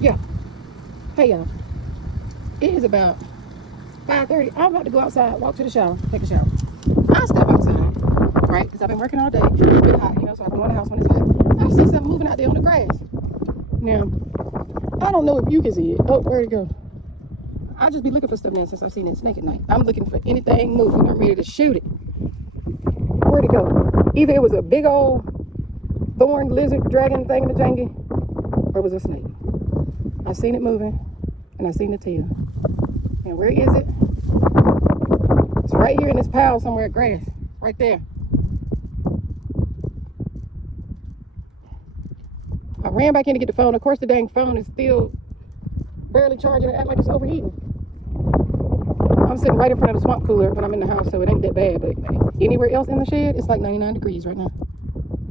Yeah. Hey, y'all. It is about 5:30. I'm about to go outside, walk to the shower, take a shower. I step outside, right? Because I've been working all day. It's been hot, so I can go in the house when it's hot. I see something moving out there on the grass. Now, I don't know if you can see it. Oh, where'd it go? I just be looking for stuff now since I've seen that snake at night. I'm looking for anything moving. I'm ready to shoot it. Where'd it go? Either it was a big old thorn lizard dragon thing in the jangy, or it was a snake. I seen it moving, and I seen the tail. And where is it? It's right here in this pile somewhere at grass. Right there. I ran back in to get the phone. Of course, the dang phone is still barely charging. It act like it's overheating. I'm sitting right in front of the swamp cooler when I'm in the house, so it ain't that bad. But anywhere else in the shed, it's like 99 degrees right now.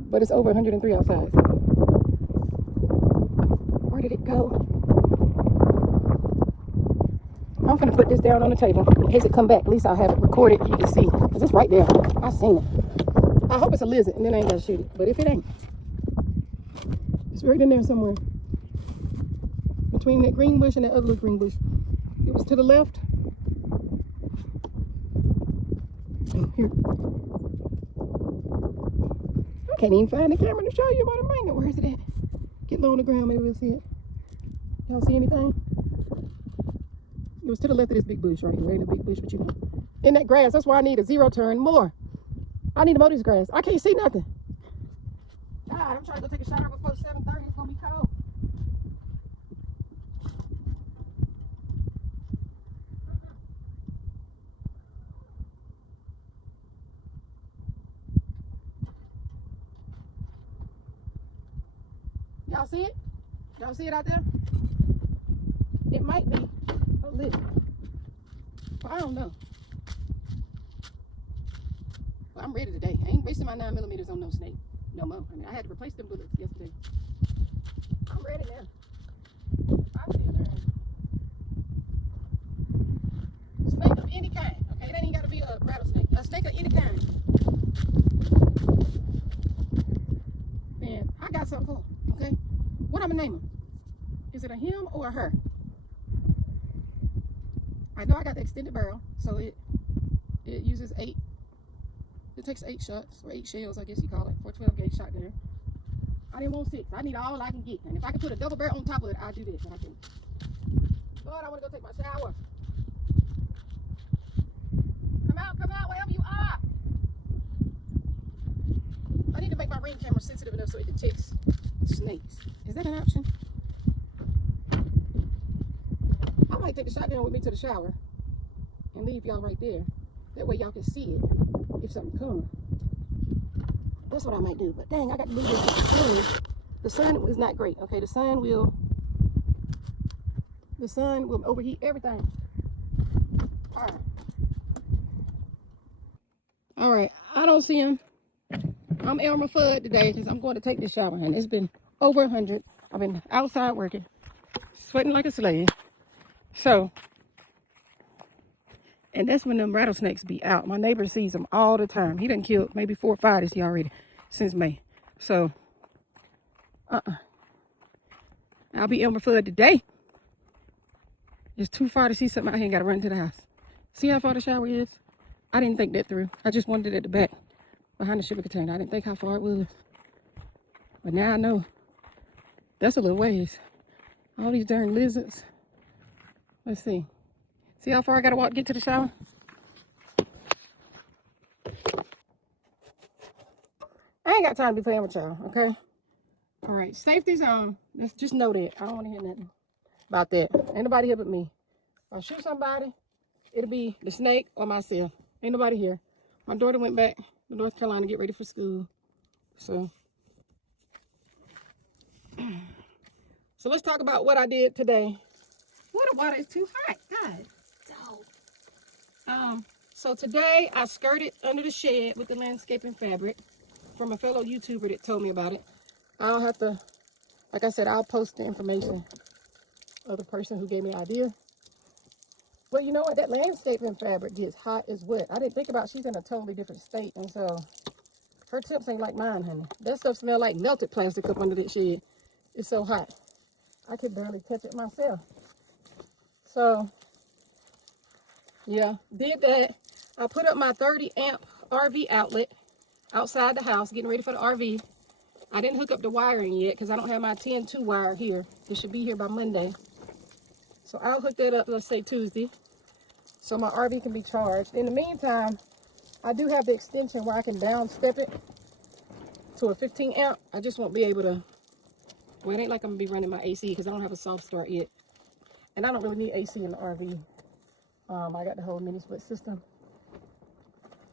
But it's over 103 outside. So. Where did it go? I'm gonna put this down on the table in case it come back. At least I'll have it recorded. You can see, cause it's right there. I seen it. I hope it's a lizard, and then I ain't gotta shoot it. But if it ain't, it's right in there somewhere. Between that green bush and that other green bush. It was to the left. Here. I can't even find the camera to show you about a magnet. Where is it at? Get low on the ground, maybe we'll see it. Y'all see anything? It was to the left of this big bush right here. Ain't a big bush, but you know. In that grass, that's why I need a zero turn more. I need to mow this grass. I can't see nothing. God, I'm trying to go take a shower before 7:30. It's gonna be cold. Y'all see it? Y'all see it out there? It might be a lizard. Well, I don't know. Well, I'm ready today. I ain't wasting my 9mm on no snake no more. I mean, I had to replace them bullets yesterday. I'm ready now. I'm still there. Snake of any kind. Okay, it ain't got to be a rattlesnake. A snake of any kind. Man, I got something for him. Okay, what I'm gonna name him? Is it a him or a her? I know I got the extended barrel, so it uses 8. It takes 8 shots or 8 shells, I guess you call it, for a 12 gauge shotgun. I didn't want 6. I need all I can get, and if I can put a double barrel on top of it, I'll do this. But I can. Lord, I want to go take my shower. Come out, wherever you are. I need to make my ring camera sensitive enough so it detects snakes. Is that an option? I might take the shotgun with me to the shower and leave y'all right there. That way y'all can see it if something comes. That's what I might do. But dang, I got to do this with the sun. The sun is not great. Okay, the sun will overheat everything. All right. I don't see him. I'm Elmer Fudd today because I'm going to take this shower, and it's been over 100. I've been outside working, sweating like a slave. So, and that's when them rattlesnakes be out. My neighbor sees them all the time. He done killed maybe 4 or 5 this year already since May. So, I'll be Elmer Fudd today. It's too far to see something out here and got to run to the house. See how far the shower is? I didn't think that through. I just wanted it at the back behind the shipping container. I didn't think how far it was. But now I know. That's a little ways. All these darn lizards. Let's see. See how far I got to walk to get to the shower? I ain't got time to be playing with y'all, okay? All right, safety zone. Let's just know that. I don't want to hear nothing about that. Ain't nobody here but me. If I shoot somebody, it'll be the snake or myself. Ain't nobody here. My daughter went back to North Carolina to get ready for school. So let's talk about what I did today. What the water is too hot, God. So today I skirted under the shed with the landscaping fabric from a fellow YouTuber that told me about it. I'll have to, like I said, I'll post the information of the person who gave me the idea. But you know what? That landscaping fabric gets hot as wet. I didn't think about she's in a totally different state, and so her temps ain't like mine, honey. That stuff smells like melted plastic up under that shed. It's so hot. I could barely touch it myself. So, yeah, did that. I put up my 30 amp RV outlet outside the house, getting ready for the RV. I didn't hook up the wiring yet because I don't have my 10-2 wire here. It should be here by Monday. So I'll hook that up, let's say Tuesday, so my RV can be charged. In the meantime, I do have the extension where I can down step it to a 15 amp. I just won't be able to, well, it ain't like I'm gonna be running my AC because I don't have a soft start yet. And I don't really need AC in the RV. I got the whole mini split system.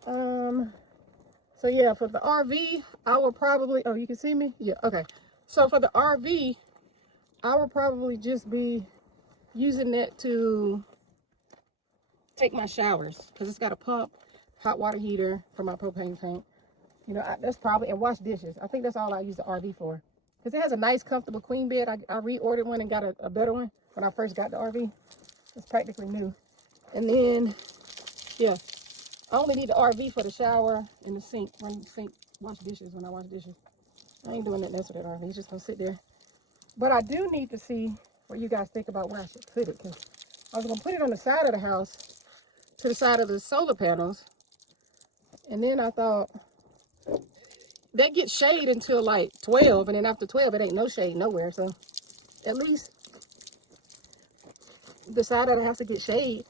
So yeah, for the RV, I will probably, oh, you can see me? Yeah, okay. So for the RV, I will probably just be using that to take my showers because it's got a pump, hot water heater for my propane tank. You know, that's probably, and wash dishes. I think that's all I use the RV for. Because it has a nice, comfortable queen bed. I reordered one and got a better one when I first got the RV. It's practically new. And then, yeah, I only need the RV for the shower and the sink. Run the sink, wash dishes when I wash dishes. I ain't doing that else with that RV. It's just going to sit there. But I do need to see what you guys think about where I should put it. Because I was going to put it on the side of the house, to the side of the solar panels. And then I thought, that gets shade until like 12. And then after 12, it ain't no shade nowhere. So at least the side of the house to get shade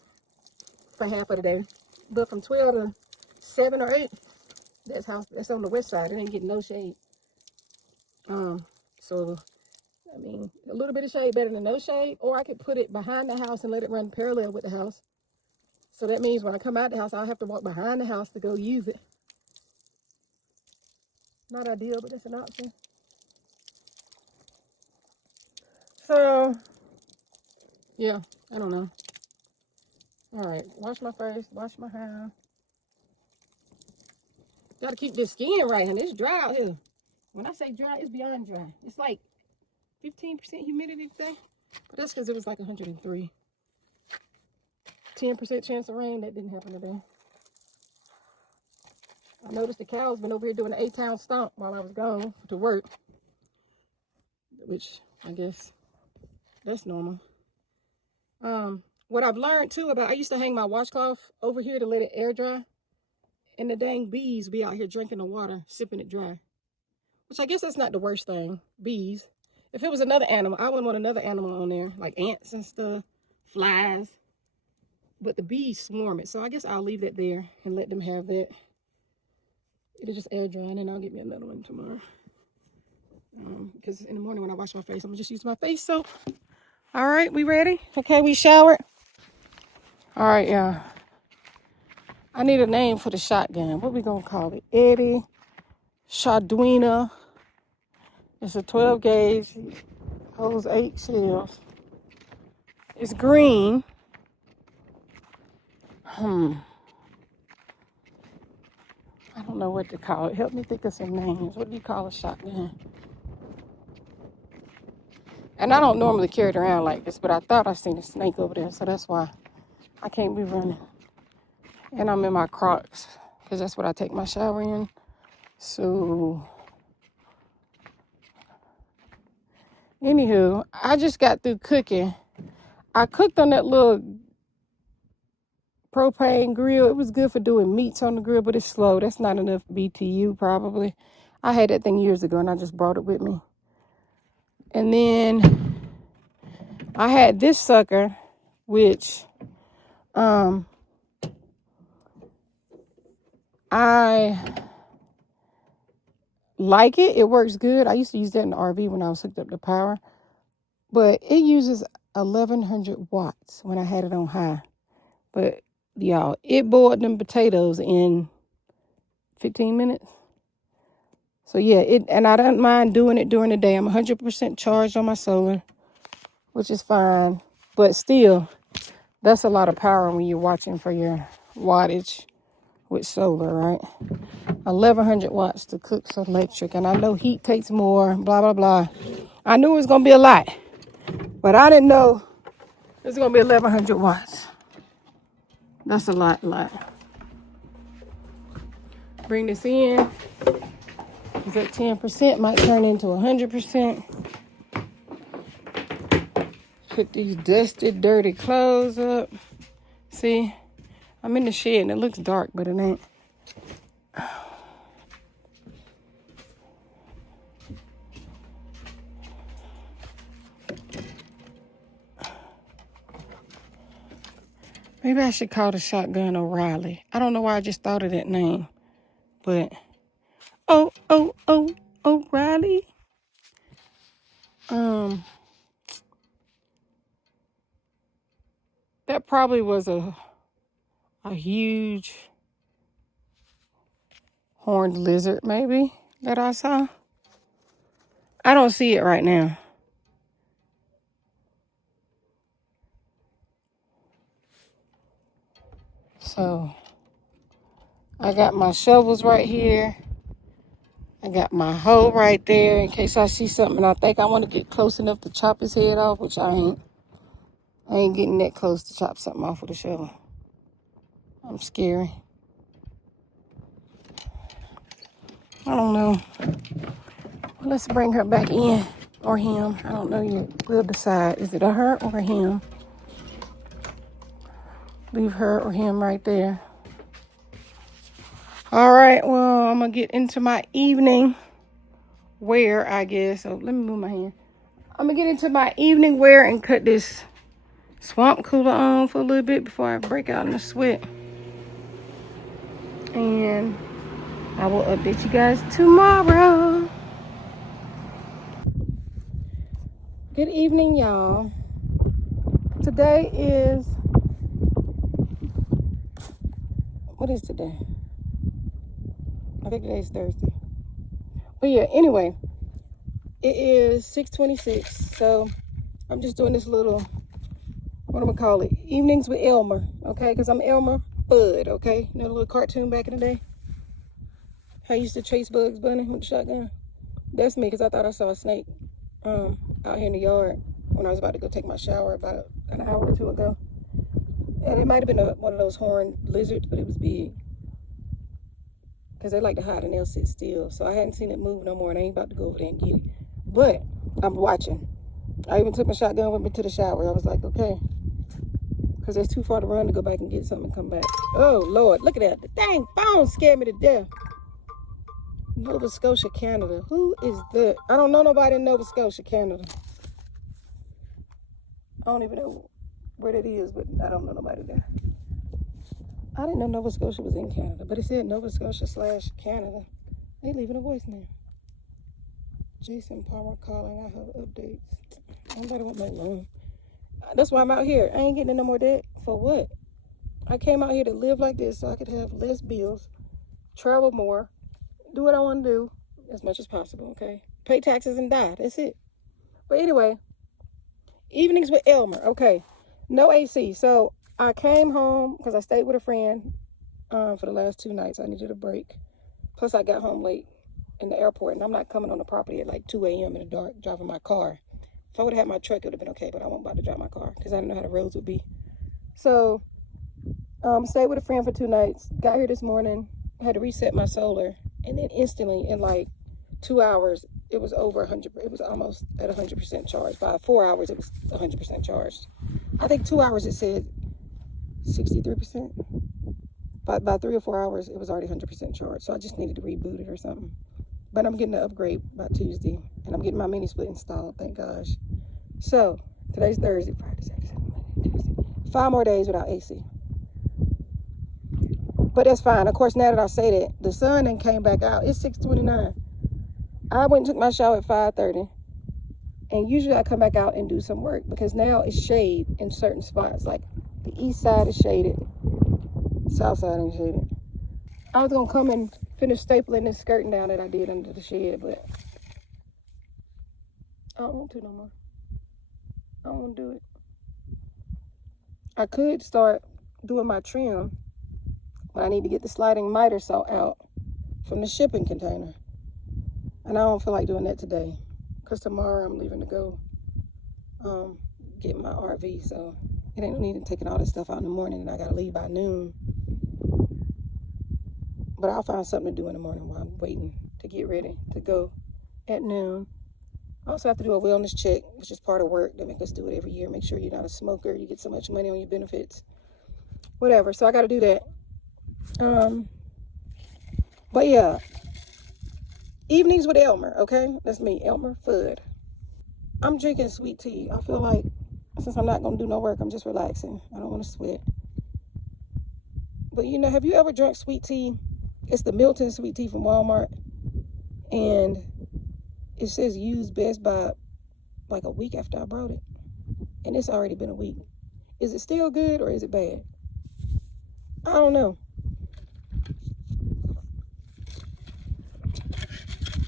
for half of the day. But from 12 to 7 or 8, that's on the west side. It ain't getting no shade. So I mean, a little bit of shade better than no shade. Or I could put it behind the house and let it run parallel with the house. So that means when I come out the house, I'll have to walk behind the house to go use it. Not ideal, but that's an option. So, yeah, I don't know. All right, wash my face, wash my hair. Gotta keep this skin right, and it's dry out here. When I say dry, it's beyond dry. It's like 15% humidity today, but that's because it was like 103. 10% chance of rain. That didn't happen today. I noticed the cows been over here doing an 8-town stomp while I was gone to work, which I guess that's normal. What I've learned too about, I used to hang my washcloth over here to let it air dry, and the dang bees be out here drinking the water, sipping it dry. Which I guess that's not the worst thing, bees. If it was another animal, I wouldn't want another animal on there, like ants and stuff, flies. But the bees swarm it, so I guess I'll leave that there and let them have that. It'll just air dry, and then I'll get me another one tomorrow. Because in the morning when I wash my face, I'm gonna just use my face soap. All right, we ready? Okay, we showered. All right, y'all. I need a name for the shotgun. What we gonna call it? Eddie Shadwina. It's a 12 gauge. Holds 8 shells. It's green. I don't know what to call it. Help me think of some names. What do you call a shotgun? And I don't normally carry it around like this, but I thought I seen a snake over there, so that's why I can't be running. And I'm in my Crocs, because that's what I take my shower in. So, anywho, I just got through cooking. I cooked on that little propane grill. It was good for doing meats on the grill, but it's slow. That's not enough BTU probably. I had that thing years ago and I just brought it with me. And then I had this sucker, which I like it. It works good. I used to use that in the RV when I was hooked up to power. But it uses 1100 watts when I had it on high. But y'all, it boiled them potatoes in 15 minutes. So yeah, and I don't mind doing it during the day. I'm 100% charged on my solar, which is fine. But still, that's a lot of power when you're watching for your wattage with solar, right? 1100 watts to cook some electric. And I know heat takes more, blah, blah, blah. I knew it was going to be a lot, but I didn't know it was going to be 1100 watts. That's a lot. Bring this in. It's at 10%, might turn into 100%. Put these dusted, dirty clothes up. See, I'm in the shed and it looks dark, but it ain't. Maybe I should call the shotgun O'Reilly. I don't know why I just thought of that name, but O'Reilly. That probably was a huge horned lizard, maybe, that I saw. I don't see it right now. So, I got my shovels right here. I got my hoe right there in case I see something and I think I want to get close enough to chop his head off, which I ain't. I ain't getting that close to chop something off with a shovel. I'm scary. I don't know. Well, let's bring her back in, or him. I don't know yet. We'll decide. Is it a her or a him? Leave her or him right there. All right, well, I'm going to get into my evening wear, I guess. So let me move my hand. I'm going to get into my evening wear and cut this swamp cooler on for a little bit before I break out in the sweat. And I will update you guys tomorrow. Good evening, y'all. Today is, what is today? I think today's Thursday. But yeah, anyway, it is 6:26. So I'm just doing this little, what am I call it? Evenings with Elmer, okay? Because I'm Elmer Fudd, okay? You know the little cartoon back in the day? I used to chase Bugs Bunny with the shotgun. That's me, because I thought I saw a snake out here in the yard when I was about to go take my shower about an hour or two ago. And it might have been one of those horned lizards, but it was big. Because they like to hide and they'll sit still. So I hadn't seen it move no more, and I ain't about to go over there and get it. But I'm watching. I even took my shotgun with me to the shower. I was like, okay. Because it's too far to run to go back and get something and come back. Oh, Lord, look at that. The dang phone scared me to death. Nova Scotia, Canada. Who is that? I don't know nobody in Nova Scotia, Canada. I don't even know where that is, but I don't know nobody there. I didn't know Nova Scotia was in Canada, but it said Nova Scotia/Canada. They leaving a voicemail. Jason Palmer calling. I have updates. Nobody want no loan. That's why I'm out here. I ain't getting no more debt. For what? I came out here to live like this so I could have less bills, travel more, do what I want to do as much as possible, okay? Pay taxes and die. That's it. But anyway, evenings with Elmer. Okay. No AC. So I came home because I stayed with a friend for the last 2 nights. I needed a break. Plus, I got home late in the airport, and I'm not coming on the property at like 2 a.m. in the dark driving my car. If I would have had my truck, it would have been okay, but I wasn't about to drive my car because I didn't know how the roads would be. So, stayed with a friend for 2 nights. Got here this morning. I had to reset my solar, and then instantly, in like 2 hours, it was over 100. It was almost at 100% charged. By 4 hours, it was 100% charged. I think 2 hours, it said 63%. By 3 or 4 hours, it was already 100% charged. So I just needed to reboot it or something. But I'm getting the upgrade by Tuesday. And I'm getting my mini split installed, thank gosh. So, today's Thursday, Friday, Saturday, Sunday, Monday, Tuesday. 5 more days without AC. But that's fine. Of course, now that I say that, the sun then came back out. It's 6:29. I went and took my shower at 5:30. And usually I come back out and do some work because now it's shade in certain spots. Like the east side is shaded. South side ain't shaded. I was going to come and finish stapling this skirting down that I did under the shed, but I don't want to no more. I don't want to do it. I could start doing my trim, but I need to get the sliding miter saw out from the shipping container. And I don't feel like doing that today because tomorrow I'm leaving to go get my RV, so it ain't no need in taking all this stuff out in the morning and I got to leave by noon. But I'll find something to do in the morning while I'm waiting to get ready to go at noon. I also have to do a wellness check, which is part of work. They make us do it every year. Make sure you're not a smoker. You get so much money on your benefits. Whatever. So I got to do that. But yeah, evenings with Elmer, okay? That's me, Elmer Fudd. I'm drinking sweet tea. I feel like since I'm not going to do no work, I'm just relaxing. I don't want to sweat. But you know, have you ever drunk sweet tea? It's the Milton sweet tea from Walmart. And it says used best by like a week after I brought it. And it's already been a week. Is it still good or is it bad? I don't know.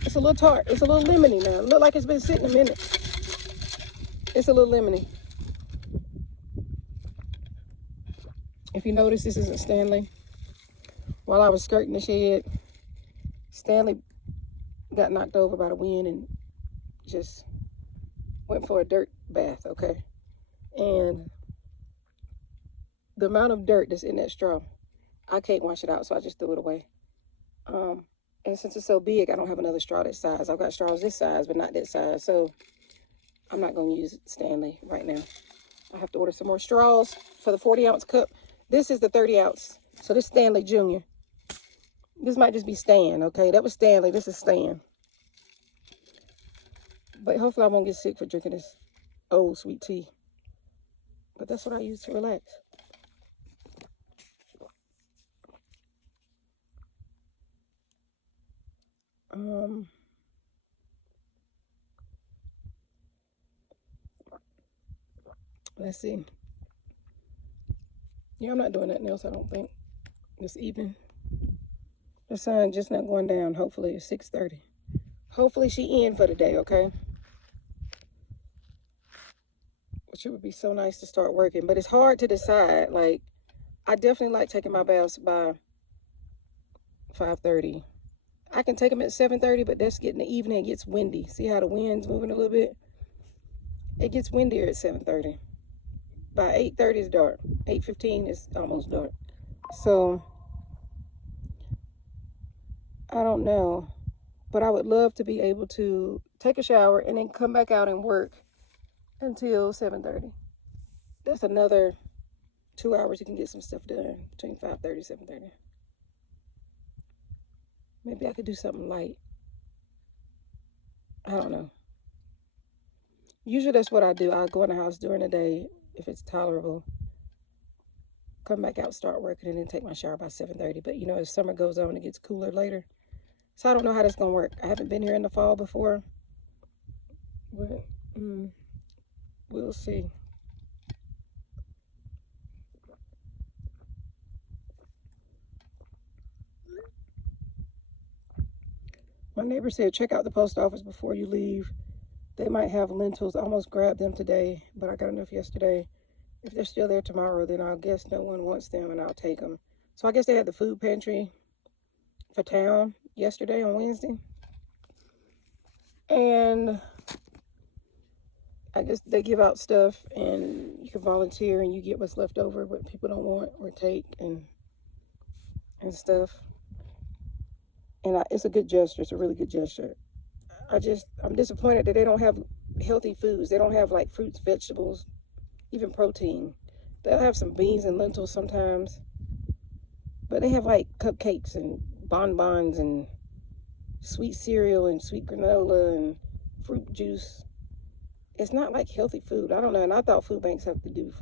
It's a little tart. It's a little lemony now. It looks like it's been sitting a minute. It's a little lemony. If you notice, this isn't Stanley. While I was skirting the shed, Stanley got knocked over by the wind and just went for a dirt bath, okay? And the amount of dirt that's in that straw, I can't wash it out, so I just threw it away. And since it's so big, I don't have another straw this size. I've got straws this size, but not that size, so I'm not going to use Stanley right now. I have to order some more straws for the 40-ounce cup. This is the 30-ounce, so this is Stanley Jr. This might just be Stan, okay? That was Stanley. This is Stan. But hopefully I won't get sick for drinking this old sweet tea. But that's what I use to relax. Let's see. Yeah, I'm not doing nothing else, I don't think, this evening. The sun just not going down. Hopefully it's 6:30. Hopefully she in for the day, okay? Which it would be so nice to start working. But it's hard to decide. Like, I definitely like taking my baths by 5:30. I can take them at 7:30, but that's getting the evening. It gets windy. See how the wind's moving a little bit? It gets windier at 7:30. By 8:30 it's dark. 8:15 is almost dark. So, I don't know. But I would love to be able to take a shower and then come back out and work until 7:30. That's another 2 hours you can get some stuff done between 5:30 and 7:30. Maybe I could do something light. I don't know. Usually that's what I do. I'll go in the house during the day if it's tolerable. Come back out, start working, and then take my shower by 7:30. But you know, as summer goes on, it gets cooler later. So I don't know how that's going to work. I haven't been here in the fall before. But we'll see. My neighbor said, check out the post office before you leave. They might have lentils. I almost grabbed them today, but I got enough yesterday. If they're still there tomorrow, then I'll guess no one wants them and I'll take them. So I guess they had the food pantry for town yesterday on Wednesday. And I guess they give out stuff and you can volunteer and you get what's left over, what people don't want or take and stuff. And it's a good gesture. It's a really good gesture. I'm disappointed that they don't have healthy foods. They don't have like fruits, vegetables, even protein. They'll have some beans and lentils sometimes. But they have like cupcakes and bonbons and sweet cereal and sweet granola and fruit juice. It's not like healthy food. I don't know. And I thought food banks have to do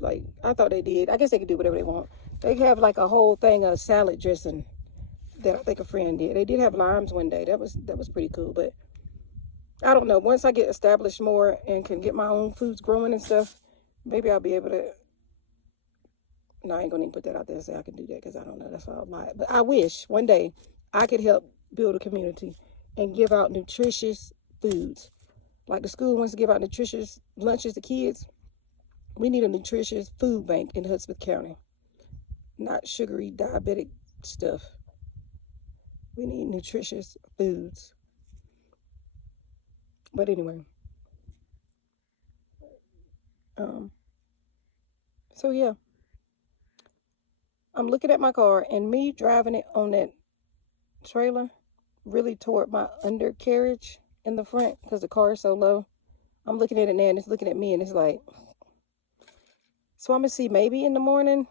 I thought they did. I guess they could do whatever they want. They have like a whole thing of salad dressing that I think a friend did. They did have limes one day. That was pretty cool. But I don't know. Once I get established more and can get my own foods growing and stuff, maybe I'll be able to. No, I ain't gonna even put that out there and say I can do that because I don't know. That's all I lie. But I wish one day I could help build a community and give out nutritious foods. Like the school wants to give out nutritious lunches to kids. We need a nutritious food bank in Hudspeth County. Not sugary, diabetic stuff. We need nutritious foods. But anyway. So yeah. I'm looking at my car and me driving it on that trailer really toward my undercarriage in the front because the car is so low. I'm looking at it now and it's looking at me and it's like, so I'm gonna see maybe in the morning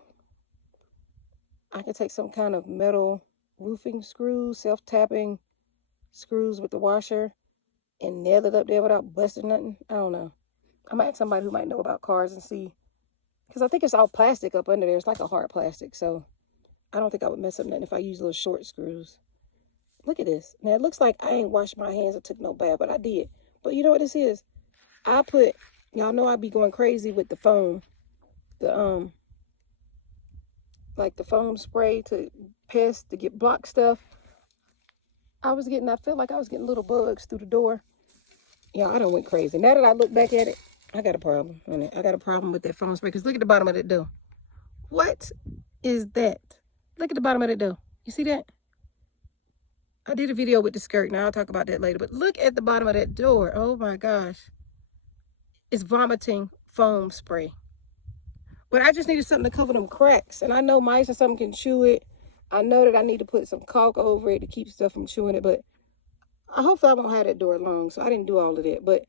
I can take some kind of metal roofing screws, self-tapping screws with the washer and nail it up there without busting nothing. I don't know. I'm gonna ask somebody who might know about cars and see, because I think it's all plastic up under there. It's like a hard plastic, so I don't think I would mess up nothing if I use little short screws. Look at this. Now it looks like I ain't washed my hands or took no bath, but I did. But you know what this is? I put, y'all know I be going crazy with the foam, the like the foam spray to pest, to get block stuff. I felt like I was getting little bugs through the door. Yeah, I done went crazy. Now that I look back at it, I got a problem. I got a problem with that foam spray. Because look at the bottom of that door. What is that? Look at the bottom of that door. You see that? I did a video with the skirt. Now I'll talk about that later. But look at the bottom of that door. Oh my gosh. It's vomiting foam spray. But I just needed something to cover them cracks. And I know mice or something can chew it. I know that I need to put some caulk over it to keep stuff from chewing it. But hopefully I won't have that door long. So I didn't do all of that. But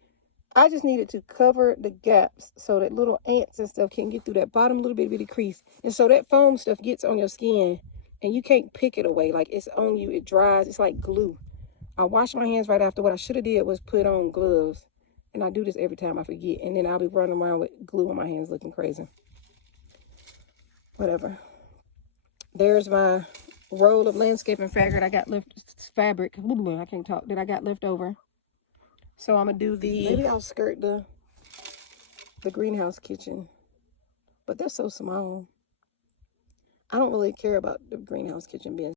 I just needed to cover the gaps so that little ants and stuff can get through that bottom little bitty crease. And so that foam stuff gets on your skin and you can't pick it away. Like it's on you, it dries, it's like glue. I wash my hands right after. What I should have did was put on gloves. And I do this every time I forget. And then I'll be running around with glue on my hands looking crazy. Whatever. There's my roll of landscaping fabric I got left, I can't talk, that I got left over. So I'm gonna do maybe I'll skirt the greenhouse kitchen, but that's so small. I don't really care about the greenhouse kitchen being